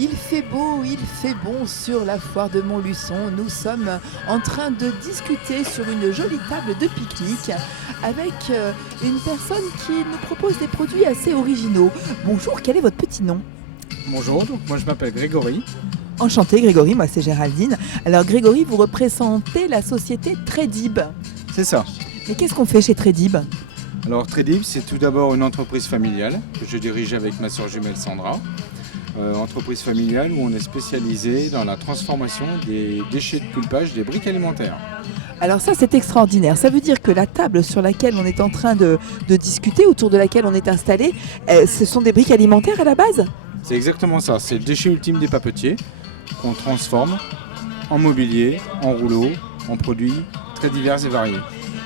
Il fait beau, il fait bon sur la foire de Montluçon. Nous sommes en train de discuter sur une jolie table de pique-nique avec une personne qui nous propose des produits assez originaux. Bonjour, quel est votre petit nom ? Bonjour, donc moi je m'appelle Grégory. Enchanté Grégory, moi c'est Géraldine. Alors Grégory, vous représentez la société Tredib. C'est ça. Mais qu'est-ce qu'on fait chez Tredib ? Alors Tredib, c'est tout d'abord une entreprise familiale que je dirige avec ma soeur jumelle Sandra. Entreprise familiale où on est spécialisé dans la transformation des déchets de pulpage des briques alimentaires. Alors ça c'est extraordinaire, ça veut dire que la table sur laquelle on est en train de discuter, autour de laquelle on est installé, ce sont des briques alimentaires à la base ? C'est exactement ça, c'est le déchet ultime des papetiers qu'on transforme en mobilier, en rouleaux, en produits très divers et variés.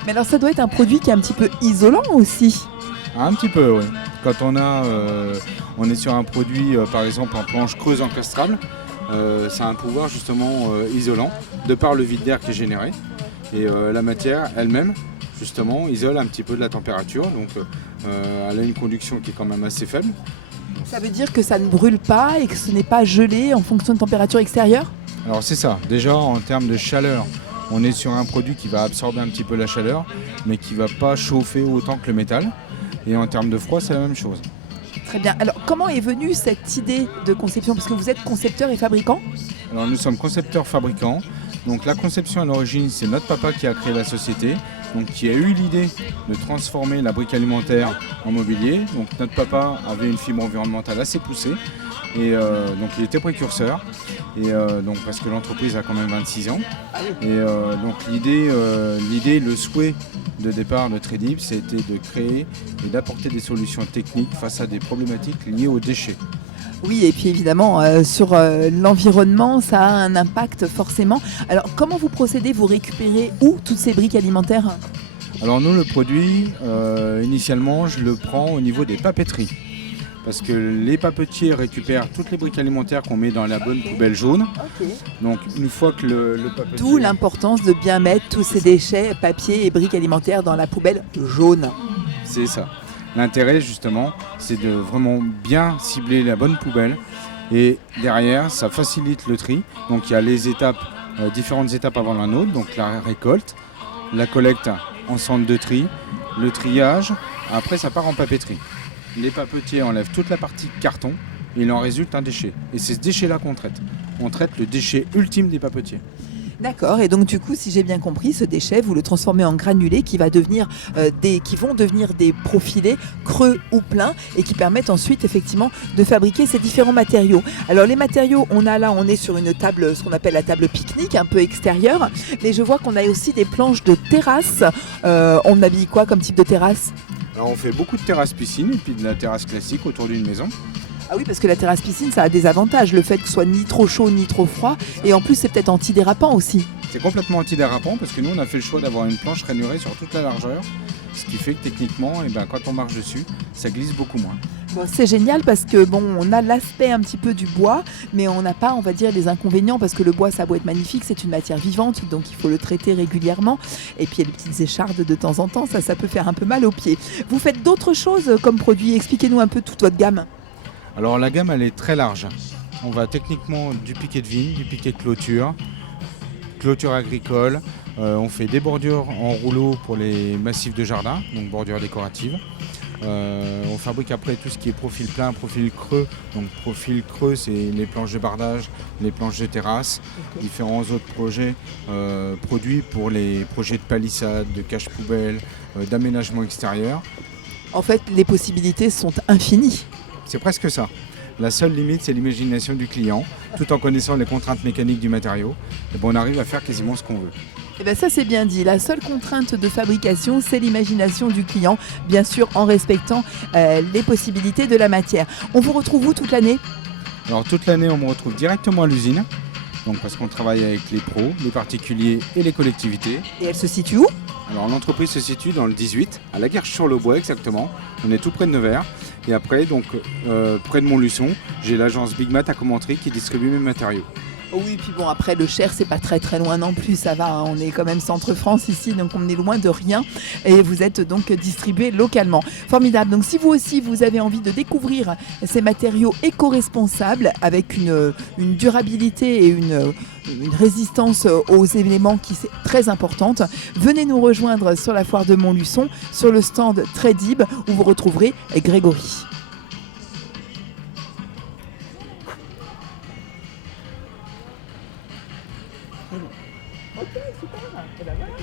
Mais alors ça doit être un produit qui est un petit peu isolant aussi. Un petit peu, oui. Quand on est sur un produit, par exemple en planche creuse encastrable, ça a un pouvoir justement isolant, de par le vide d'air qui est généré. Et la matière elle-même, justement, isole un petit peu de la température, donc elle a une conduction qui est quand même assez faible. Ça veut dire que ça ne brûle pas et que ce n'est pas gelé en fonction de température extérieure ? Alors c'est ça, déjà en termes de chaleur, on est sur un produit qui va absorber un petit peu la chaleur, mais qui ne va pas chauffer autant que le métal. Et en termes de froid, c'est la même chose. Très bien. Alors comment est venue cette idée de conception ? Parce que vous êtes concepteur et fabricant ? Alors nous sommes concepteurs-fabricants. Donc la conception à l'origine, c'est notre papa qui a créé la société, donc qui a eu l'idée de transformer la brique alimentaire en mobilier. Donc notre papa avait une fibre environnementale assez poussée et donc il était précurseur. Et donc parce que l'entreprise a quand même 26 ans. Et donc l'idée, le souhait de départ de Tredib, c'était de créer et d'apporter des solutions techniques face à des problématiques liées aux déchets. Oui, et puis évidemment, sur l'environnement, ça a un impact forcément. Alors, comment vous procédez ? Vous récupérez où toutes ces briques alimentaires ? Alors nous, le produit, initialement, je le prends au niveau des papeteries. Parce que les papetiers récupèrent toutes les briques alimentaires qu'on met dans la bonne poubelle jaune. Donc une fois que le papetier... D'où l'importance de bien mettre tous ces déchets, papier et briques alimentaires dans la poubelle jaune. C'est ça. L'intérêt, justement, c'est de vraiment bien cibler la bonne poubelle. Et derrière, ça facilite le tri. Donc, il y a les étapes, différentes étapes avant la nôtre. Donc, la récolte, la collecte en centre de tri, le triage. Après, ça part en papeterie. Les papetiers enlèvent toute la partie carton et il en résulte un déchet. Et c'est ce déchet-là qu'on traite. On traite le déchet ultime des papetiers. D'accord, et donc du coup, si j'ai bien compris, ce déchet, vous le transformez en granulés qui vont devenir des profilés creux ou pleins et qui permettent ensuite effectivement de fabriquer ces différents matériaux. Alors les matériaux, on est sur une table, ce qu'on appelle la table pique-nique, un peu extérieure, mais je vois qu'on a aussi des planches de terrasse. On habille quoi comme type de terrasse ? Alors on fait beaucoup de terrasses piscines et puis de la terrasse classique autour d'une maison. Ah oui, parce que la terrasse piscine, ça a des avantages, le fait que ce soit ni trop chaud ni trop froid, et en plus c'est peut-être antidérapant aussi. C'est complètement antidérapant parce que nous on a fait le choix d'avoir une planche rainurée sur toute la largeur, ce qui fait que techniquement, quand on marche dessus, ça glisse beaucoup moins. Bon, c'est génial parce que on a l'aspect un petit peu du bois, mais on n'a pas, on va dire, les inconvénients parce que le bois, ça a beau être magnifique, c'est une matière vivante, donc il faut le traiter régulièrement. Et puis il y a les petites échardes de temps en temps, ça peut faire un peu mal aux pieds. Vous faites d'autres choses comme produits, expliquez-nous un peu toute votre gamme. Alors la gamme, elle est très large. On va techniquement du piquet de vigne, du piquet de clôture agricole. On fait des bordures en rouleau pour les massifs de jardin, donc bordures décoratives. On fabrique après tout ce qui est profil plein, profil creux. Donc profil creux, c'est les planches de bardage, les planches de terrasse, différents autres projets produits pour les projets de palissade, de cache-poubelle, d'aménagement extérieur. En fait, les possibilités sont infinies. C'est presque ça. La seule limite, c'est l'imagination du client, tout en connaissant les contraintes mécaniques du matériau. Et on arrive à faire quasiment ce qu'on veut. Et bien ça c'est bien dit, la seule contrainte de fabrication c'est l'imagination du client, bien sûr en respectant les possibilités de la matière. On vous retrouve où toute l'année ? Alors toute l'année on me retrouve directement à l'usine, donc parce qu'on travaille avec les pros, les particuliers et les collectivités. Et elle se situe où ? Alors l'entreprise se situe dans le 18, à la Guerche-sur-le-Bois exactement, on est tout près de Nevers. Et après, donc près de Montluçon, j'ai l'agence Big Mat à Commentry qui distribue mes matériaux. Oui, puis bon, après le Cher, c'est pas très très loin non plus, ça va, hein. On est quand même centre-France ici, donc on est loin de rien. Et vous êtes donc distribué localement. Formidable. Donc si vous aussi, vous avez envie de découvrir ces matériaux éco-responsables avec une durabilité et une résistance aux éléments qui est très importante, venez nous rejoindre sur la foire de Montluçon, sur le stand Tradib, où vous retrouverez Grégory. Ok, super. Et ben voilà.